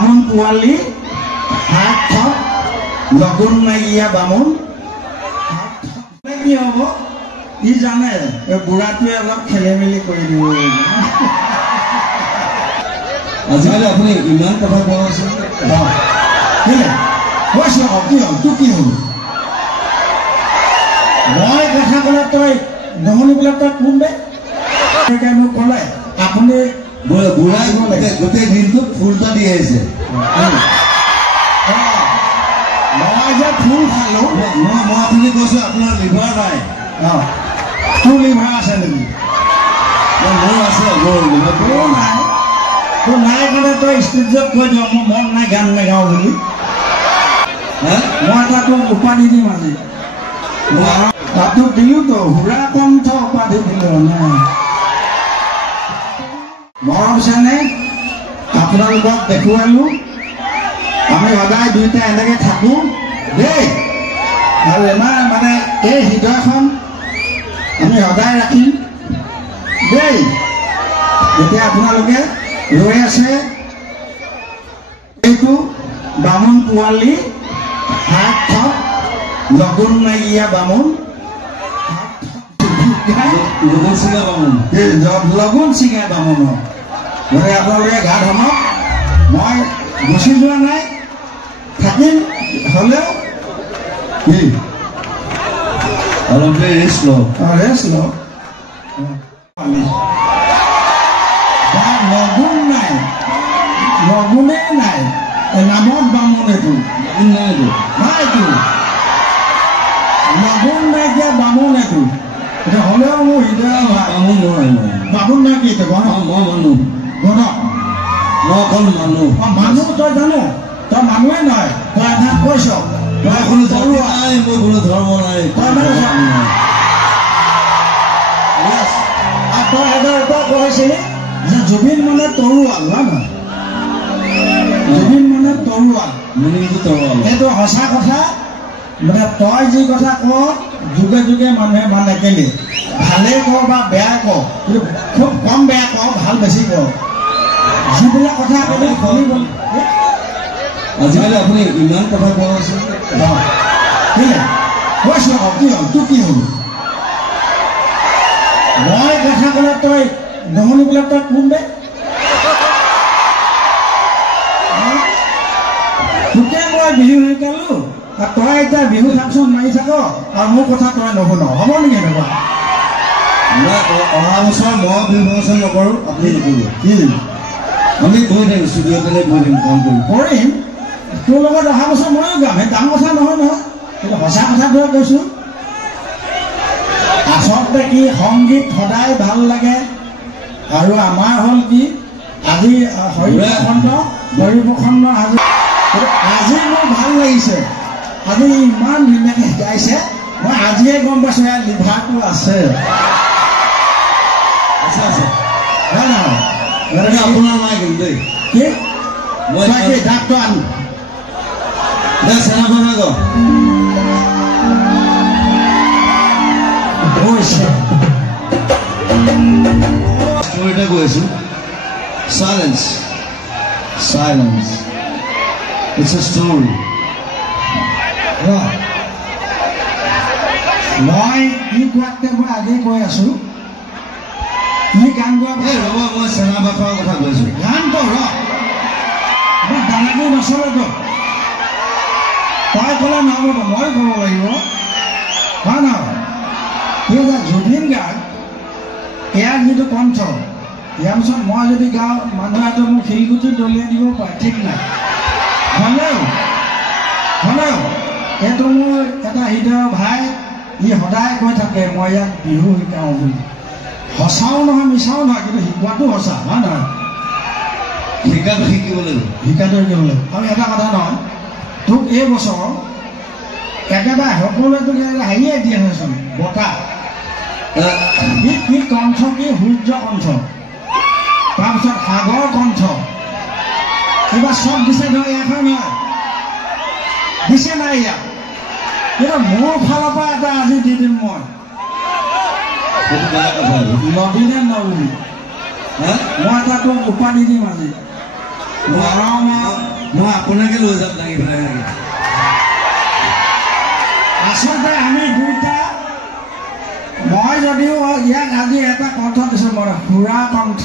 বামুণ পোৱালি সাৰ্থক লগুণ নাইকিয়া বামুণ কি হ'ব ই জানে বুঢ়াটোৱে অলপ খেলি মেলি কৰি দিব আজিকালি আপুনি ইমান কথা কোৱা আছে কৈছো কি হ'ল তোৰ কি হ'ল মই কথা ক'লে তই নহ'লে তই কোন দে মোক ক'লে আপুনি বুঢ়াই গোটেই দিনটোত ফুল এটা দি আহিছে মই যে ফুল খালো মই আপুনি কৈছো আপোনাৰ লিভাৰ নাই তোৰ লিভাৰ আছে নেকি মোৰ আছে মোৰ লিভাৰ নাই তোৰ নাই কাৰণে তই ষ্টেজত কৈ দিয় মোৰ মন নাই গান নাগাওঁ বুলি মই এটা তোক উপাধি দিম আজি তাতো দিলোতো সুৰা কণ্ঠ উপাধি দিলো নাই মৰম চেনে আপোনালোকক দেখুৱালো আমি সদায় দুইটা এনেকৈ থাকোঁ দেই আৰু এমাহ মানে এই হৃদয়খন আমি সদায় ৰাখিম দেই এতিয়া আপোনালোকে ৰৈ আছে এইটো বামুণ পোৱালি সাৰ্থক লগুণ নাইকিয়া বামুণ লগুণ ছিঙা বামুণৰ গতিকে আপোনালোকে গা ধমক মই গুচি যোৱা নাই থাকিম হ'লেও কি অলপ ৰেষ্ট লওক লগুণ নাই লগুণেই নাই নামত বামুণ এইটো নাইতো লগুণ নাইকিয়া বামুণ এইটো এতিয়া হ'লেও মোৰ হৃদয় বামুণ নাই কি মই মানুহ মানুহ তই জানো তই মানুহে নহয় তই এটা কৈছ তই কোনো ধৰ্ম নাই মোৰ কোনো ধৰ্ম নাই তই মানে তই এবাৰ এটা কৈছিলি যে জুবিন মানে তৰোৱাল হয় নহয় জুবিন মানে তৰোৱাল এইটো সঁচা কথা মানে তই যি কথা ক যুগে যুগে মানুহে মানে কেলে ভালে ক বা বেয়া ক কিন্তু খুব কম বেয়া ক ভাল বেছি ক যিবিলাক কথা ক'লে শুনিব আজিকালি আপুনি ইমান কথা কোৱা আছে কৈছো কি হ'ল তোৰ কি হ'ল মই কথা ক'লে তই নহ'লে তই কোন দে তোকে মই বিহু শিকালো তই এতিয়া বিহু ফাংচন মাৰি থাক আৰু মোৰ কথা তই নুশুন হ'ব নেকি এনেকুৱা অহা বছৰ মই বিহু ফাংচন নকৰোঁ আপুনি নকৰিব কি আমি গৈ থাকিম ষ্টুডিঅ'তে গৈ থাকিম কাম কৰিম তোৰ লগত অহা বছৰ ময়ো গাম সেই ডাঙৰ কথা নহয় নহয় কিন্তু সঁচা কথাটোৱে কৈছোঁ আচলতে কি সংগীত সদায় ভাল লাগে আৰু আমাৰ হ'ল কি আজি হৰিপ্ৰসন্ন আজি মোৰ ভাল লাগিছে আজি ইমান ধুনীয়াকৈ শিকাইছে মই আজিয়ে গম পাইছোঁ ইয়াৰ লিভাৰটো আছে হয় নহয় আপোনাৰ নাই কিন্তু দেই কি মই কি ডাক্তৰ আনো ষ্টৰী এটা কৈ আছো চাইলেন্স ইটছ এ ষ্টৰী মই কি কোৱাতকে মই আগেই কৈ আছো কি গান গোৱা ৰ'ব মই চেনা বাখৰ কথা কৈছো গান কৰ মই দানাটো নচলেতো তই ক'লে নহ'ব মই ক'ব লাগিব হয় নহয় ঠিক আছে জুবিন গাৰ্গ ইয়াৰ যিটো কণ্ঠ ইয়াৰ পিছত মই যদি গাওঁ মানুহে হয়তো মোক শিলগুটি দলিয়াই দিব পাৰে ঠিক নাই হ'লেও এইটো মোৰ এটা হৃদয়ৰ ভাই ই সদায় কৈ থাকে মই ইয়াক বিহু শিকাওঁ বুলি সঁচাও নহয় মিছাও নহয় কিন্তু শিকোৱাটো সঁচা হয় নহয় শিকাটো শিকিব লাগিব আৰু এটা কথা নহয় তোক এই বছৰ একেবাৰে সকলোৱে তোক হেৰিয়ে দিয়ে হয়চোন বঁটা কি কণ্ঠ কি সূৰ্য কণ্ঠ তাৰপিছত সাগৰ কণ্ঠ এইবাৰ চব দিছে নহয় এখন নহয় দিছে নাই ইয়াত কিন্তু মোৰ ফালৰ পৰা এটা আজি দি দিম মই নবীনে নবী মই এটা তোক উপাধি দিম আজি মই আপোনাকে লৈ যাম লাগি পেলাই। আচলতে আমি দুইটা, মই যদিও ইয়াক আজি এটা কণ্ঠ দিছোঁ, মই সুৰা কণ্ঠ।